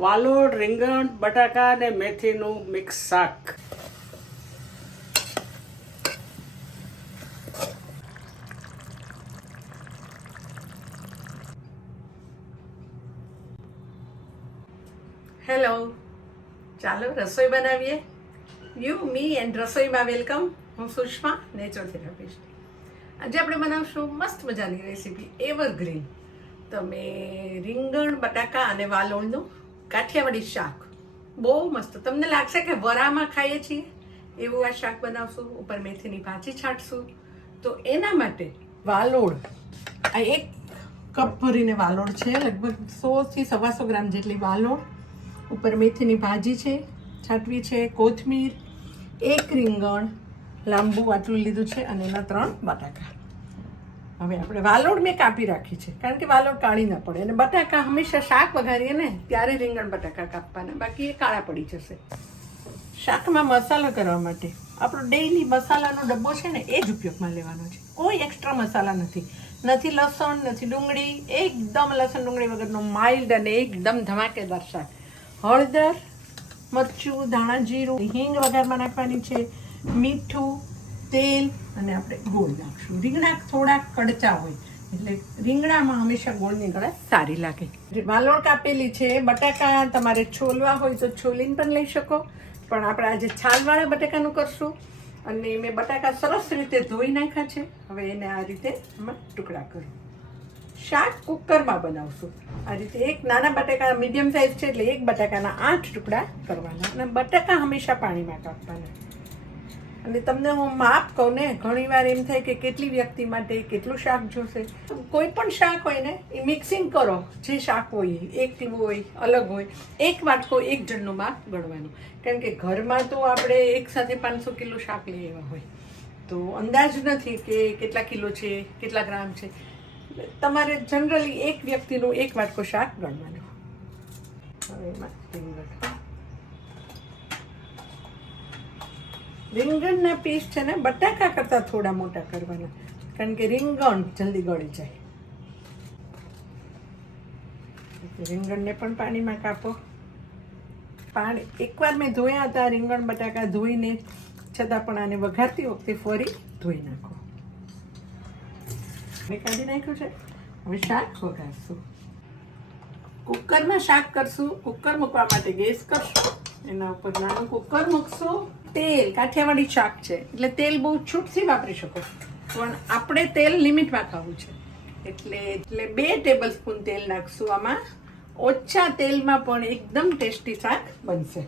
વાલોડ, રીંગણ, બટાકા અને મેથીનું મિક્સ શાક. હેલો, ચાલો રસોઈ બનાવીએ. યુ મી એન્ડ રસોઈમાં વેલકમ. હું સુષ્મા, નેચર થેરાપિસ્ટ. આજે આપણે બનાવશું મસ્ત મજાની રેસીપી એવરગ્રીન. તમે રીંગણ, બટાકા અને વાલોળનું કાઠિયાવાડી શાક, બહુ મસ્ત. તમને લાગશે કે વરામાં ખાઈએ છીએ એવું આ શાક બનાવશું. ઉપર મેથીની ભાજી છાંટશું. તો એના માટે વાલોળ, આ 1 કપ ભરીને વાલોળ છે, લગભગ 100 થી 125 ગ્રામ જેટલી વાલોળ. ઉપર મેથીની ભાજી છે, છાંટવી છે, કોથમીર, 1 રીંગણ લાંબુ આટલું લીધું છે અને એના 3 બટાકા. હવે આપણે વાલોળ મેં કાપી રાખી છે, કારણ કે વાલોળ કાળી ના પડે. અને બટાકા હંમેશા શાક વઘારીએ ને ત્યારે રીંગણ બટાકા કાપવાના, બાકી એ કાળા પડી જશે. શાકમાં મસાલો કરવા માટે આપણો ડેઈલી મસાલાનો ડબ્બો છે ને, એ જ ઉપયોગમાં લેવાનો છે. કોઈ એક્સ્ટ્રા મસાલા નથી. નથી લસણ, નથી ડુંગળી, એકદમ લસણ ડુંગળી વગરનો માઇલ્ડ અને એકદમ ધમાકેદાર શાક. હળદર, મરચું, ધાણા જીરું, હિંગ વઘારમાં નાખવાની છે, મીઠું, તેલ અને આપણે ગોળ નાખશું. રીંગણા થોડાક કડચા હોય એટલે રીંગણામાં હંમેશા ગોળની ગળા સારી લાગે. વાલોળ કાપેલી છે. બટાકા તમારે છોલવા હોય તો છોલીને પણ લઈ શકો, પણ આપણે આજે છાલવાળા બટાકાનું કરશું. અને મેં બટાકા સરસ રીતે ધોઈ નાખ્યા છે. હવે એને આ રીતે એમાં ટુકડા કરું. શાક કુકરમાં બનાવશું. આ રીતે એક નાના બટાકા મીડિયમ સાઇઝ છે એટલે 1 બટાકાના 8 ટુકડા કરવાના. અને બટાકા હંમેશા પાણીમાં કાપવાના. અને તમને હું માપ કહું ને, ઘણી વાર એમ થાય કે કેટલી વ્યક્તિ માટે કેટલું શાક જોશે. કોઈ પણ શાક હોય ને એ મિક્સિંગ કરો. જે શાક હોય, એકલું હોય, અલગ હોય, 1 વાટકો 1 જણનું માપ ગણવાનું. કારણ કે ઘરમાં તો આપણે એકસાથે 500 કિલો શાક લઈ આવ્યા હોય, તો અંદાજ નથી કે કેટલા કિલો છે, કેટલા ગ્રામ છે. તમારે જનરલી એક વ્યક્તિનું 1 વાટકો શાક ગણવાનું. હવે એમાં રીંગણના પીસ છે ને બટાકા કરતાં થોડા મોટા કરવાના, કારણ કે રીંગણ જલ્દી ગળી જાય. રીંગણને પણ પાણીમાં કાપો. પાણી એકવાર મેં ધોયા હતા રીંગણ બટાકા ધોઈને, છતાં પણ આને વઘારતી વખતે ફરી ધોઈ નાખો. મેં કાઢી નાખ્યું છે. હવે શાક વઘારશું. કુકરમાં શાક કરશું. કુકર મૂકવા માટે ગેસ કરશું. એના ઉપર નાનું કુકર મૂકશું. તેલ, કાઠિયાવાડી શાક છે એટલે તેલ બહુ છૂટથી વાપરી શકો, પણ આપણે તેલ લિમિટમાં ખાવું છે એટલે 2 ટેબલ સ્પૂન તેલ નાખશું આમાં. ઓછા તેલમાં પણ એકદમ ટેસ્ટી શાક બનશે.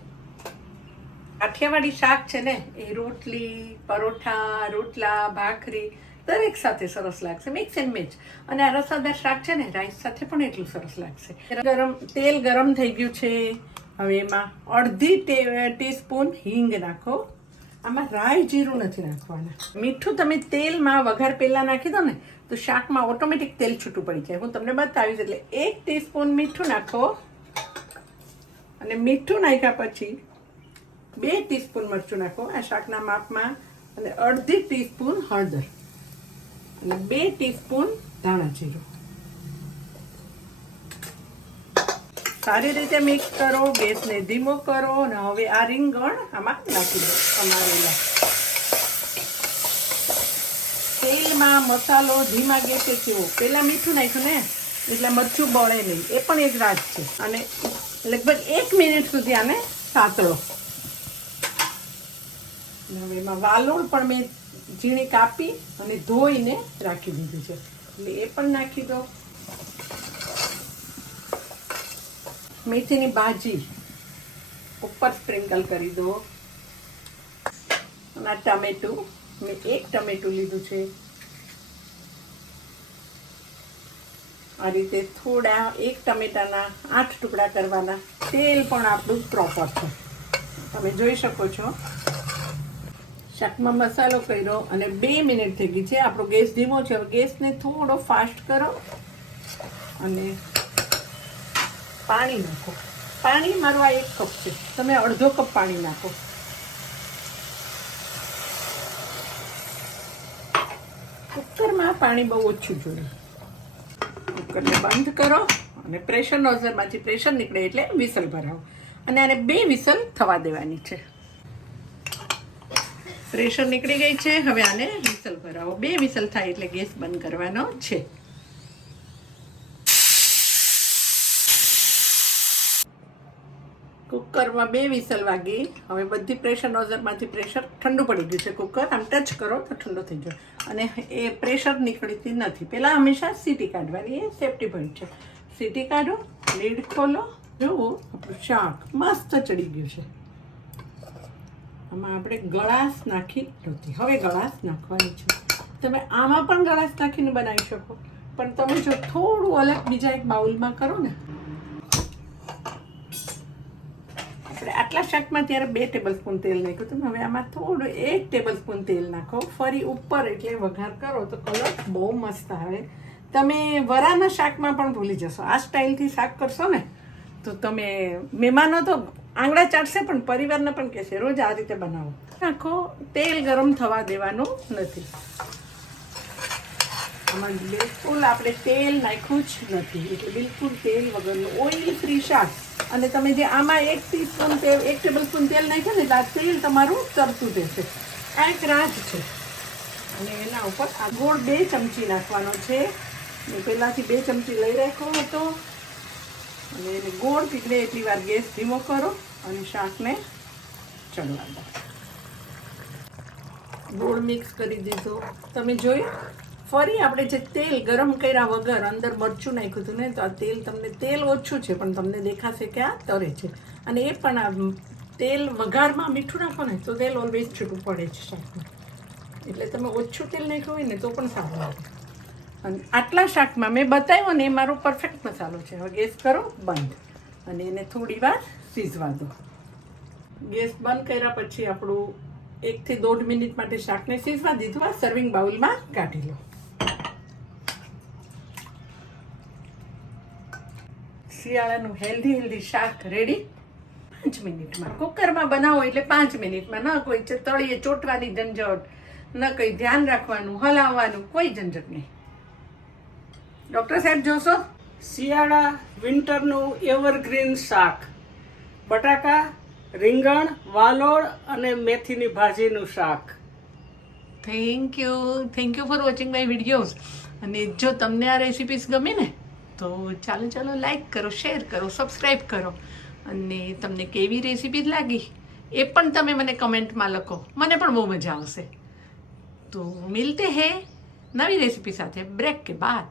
કાઠિયાવાડી શાક છે ને એ રોટલી, પરોઠા, રોટલા, ભાખરી દરેક સાથે સરસ લાગશે, મિક્સ એન્ડ મેચ. અને આ રસાદાર શાક છે ને રાઈસ સાથે પણ એટલું સરસ લાગશે. તેલ ગરમ થઈ ગયું છે. હવે એમાં અડધી ટીસ્પૂન હિંગ નાખો. આમાં રાઈ જીરું નથી નાખવાના. મીઠું તમે તેલમાં વઘાર પહેલાં નાખી દો ને તો શાકમાં ઓટોમેટિક તેલ છૂટું પડી જાય. હું તમને બતાવીશ. એટલે 1 ટીસ્પૂન મીઠું નાખો. અને મીઠું નાખ્યા પછી 2 ટીસ્પૂન મરચું નાખો આ શાકના માપમાં. અને અડધી ટીસ્પૂન હળદર અને 2 ટીસ્પૂન ધાણા જીરું. સારી રીતે મિક્સ કરો. ગેસને ધીમો કરો. અને હવે આ રીંગણ આમાં નાખી દો સમારેલા. તેલમાં મસાલો ધીમા ગેસે થયો. પહેલાં મીઠું નાખ્યું ને એટલે મરચું બળે નહીં, એ પણ એક રાજ છે. અને લગભગ 1 મિનિટ સુધી આને સાતળો. હવે એમાં વાલોળ પણ મેં ઝીણી કાપી અને ધોઈને રાખી દીધું છે એટલે એ પણ નાખી દો. મેથીની ભાજી ઉપર સ્પ્રિંકલ કરી દો. અને ટમેટું, મેં 1 ટમેટું લીધું છે. આ રીતે થોડા 1 ટમેટાના 8 ટુકડા કરવાના. તેલ પણ આપણું પ્રોપર છે, તમે જોઈ શકો છો. શાકમાં મસાલો કર્યો અને 2 મિનિટ થઈ ગઈ છે. આપણો ગેસ ધીમો છે. હવે ગેસને થોડો ફાસ્ટ કરો અને પાણી નાખો. પાણી મારું આ 1 કપ છે, તમે અડધો કપ પાણી નાખો. કુકરમાં પાણી બહુ ઓછું જોઈએ. કુકરને બંધ કરો અને પ્રેશર નોઝરમાંથી પ્રેશર નીકળે એટલે વિસલ ભરાવો અને આને 2 વિસલ થવા દેવાની છે. પ્રેશર નીકળી ગઈ છે, હવે આને વિસલ ભરાવો. 2 વિસલ થાય એટલે ગેસ બંધ કરવાનો છે. કુકરમાં 2 વિસલ વાગી. હવે બધી પ્રેશર નોઝરમાંથી પ્રેશર ઠંડુ પડી ગયું છે. કુકર આમ ટચ કરો તો ઠંડુ થઈ જાય અને એ પ્રેશર નીકળતી નથી. પહેલાં હંમેશા સીટી કાઢવાની, એ સેફ્ટી પોઈન્ટ છે. સીટી કાઢો, લીડ ખોલો, જુઓ આપણું શાક મસ્ત ચડી ગયું છે. આમાં આપણે ગળાશ નાખી નહોતી, હવે ગળાશ નાખવાની છે. તમે આમાં પણ ગળાશ નાખીને બનાવી શકો, પણ તમે જો થોડું અલગ બીજા એક બાઉલમાં કરો ને, આપણે આટલા શાકમાં ત્યારે 2 ટેબલસ્પૂન તેલ નાખ્યું હતું, હવે આમાં થોડું 1 ટેબલસ્પૂન તેલ નાખો, ફરી ઉપર એટલે વઘાર કરો તો કલર બહુ મસ્ત આવે. તમે વરાના શાકમાં પણ ભૂલી જશો. આ સ્ટાઇલથી શાક કરશો ને તો તમે મહેમાનો તો આંગળા ચાટશે, પણ પરિવારને પણ કહેશે રોજ આ રીતે બનાવો. નાખો, તેલ ગરમ થવા દેવાનું નથી. આમાં બિલકુલ આપણે તેલ નાખ્યું જ નથી, એટલે બિલકુલ તેલ વગરનું ઓઇલ ફ્રી શાક. અને તમે જે આમાં 1 ટીસ્પૂન તેલ 1 ટેબલસ્પૂન તેલ નાખ્યું ને એટલે આ તેલ તમારું તરતું જશે. આ એક રાજ છે. અને એના ઉપર આ ગોળ 2 ચમચી નાખવાનો છે. મેં પહેલાંથી 2 ચમચી લઈ રાખ્યો હતો. અને એને ગોળ પીગળે એટલી વાર ગેસ ધીમો કરો અને શાકને ચડવા દો. ગોળ મિક્સ કરી દીધો. તમે જોયું, ફરી આપણે જે તેલ ગરમ કર્યા વગર અંદર મરચું નાખ્યું હતું ને, તો આ તેલ તમને તેલ ઓછું છે પણ તમને દેખાશે કે આ તરે છે. અને એ પણ આ તેલ વઘારમાં મીઠું નાખો ને તો તેલ ઓલવેઝ છૂટું પડે છે શાકમાં. એટલે તમે ઓછું તેલ નાખ્યું હોય ને તો પણ સારું લાગે. અને આટલા શાકમાં મેં બતાવ્યો ને એ મારો પરફેક્ટ મસાલો છે. હવે ગેસ કરો બંધ અને એને થોડી વાર સીઝવા દો. ગેસ બંધ કર્યા પછી આપણું 1 થી 1.5 મિનિટ માટે શાકને સીઝવા દીધું. આ સર્વિંગ બાઉલમાં કાઢી લો. શિયાળાનું હેલ્ધી શાક રેડી 5 મિનિટમાં. કુકરમાં બનાવો એટલે 5 મિનિટમાં. ન કોઈ તળીએ ચોટવાની ઝંઝટ, ન કંઈ ધ્યાન રાખવાનું, હલાવવાનું, કોઈ ઝંઝટ નહીં. ડૉક્ટર સાહેબ જોશો, શિયાળા વિન્ટરનું એવરગ્રીન શાક, બટાકા, રીંગણ, વાલોળ અને મેથીની ભાજીનું શાક. Thank you for watching my videos. અને જો તમને આ રેસિપીસ ગમે ને તો ચાલો લાઈક કરો, શેર કરો, સબસ્ક્રાઈબ કરો. અને તમને કેવી રેસિપી લાગી એ પણ તમે મને કમેન્ટમાં લખો. મને પણ બહુ મજા આવશે. તો મિલતે હૈ નવી રેસિપી સાથે બ્રેક કે બાદ.